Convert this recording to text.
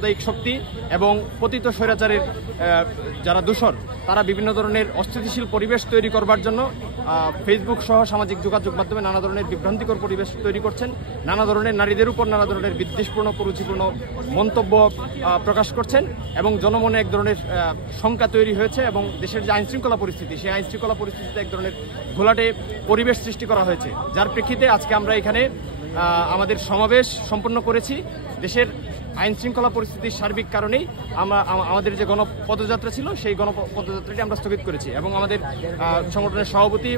সাম্প্রদায়িক শক্তি এবং পতিত স্বৈরাচারের যারা দূষর তারা বিভিন্ন ধরনের অস্থিতিশীল পরিবেশ তৈরি করবার জন্য ফেসবুক সহ সামাজিক যোগাযোগ মাধ্যমে নানা ধরনের বিভ্রান্তিকর পরিবেশ তৈরি করছেন, নানা ধরনের নারীদের উপর নানা ধরনের বিদ্বেষপূর্ণ কুরুচিপূর্ণ মন্তব্য প্রকাশ করছেন এবং জনমনে এক ধরনের শঙ্কা তৈরি হয়েছে এবং দেশের যে আইনশৃঙ্খলা পরিস্থিতি সেই আইনশৃঙ্খলা পরিস্থিতিতে এক ধরনের ঘোলাটে পরিবেশ সৃষ্টি করা হয়েছে, যার প্রেক্ষিতে আজকে আমরা এখানে আমাদের সমাবেশ সম্পন্ন করেছি। দেশের আইনশৃঙ্খলা পরিস্থিতির সার্বিক কারণেই আমাদের যে গণপদযাত্রা ছিল সেই গণপদযাত্রাটি আমরা স্থগিত করেছি এবং আমাদের সংগঠনের সভাপতি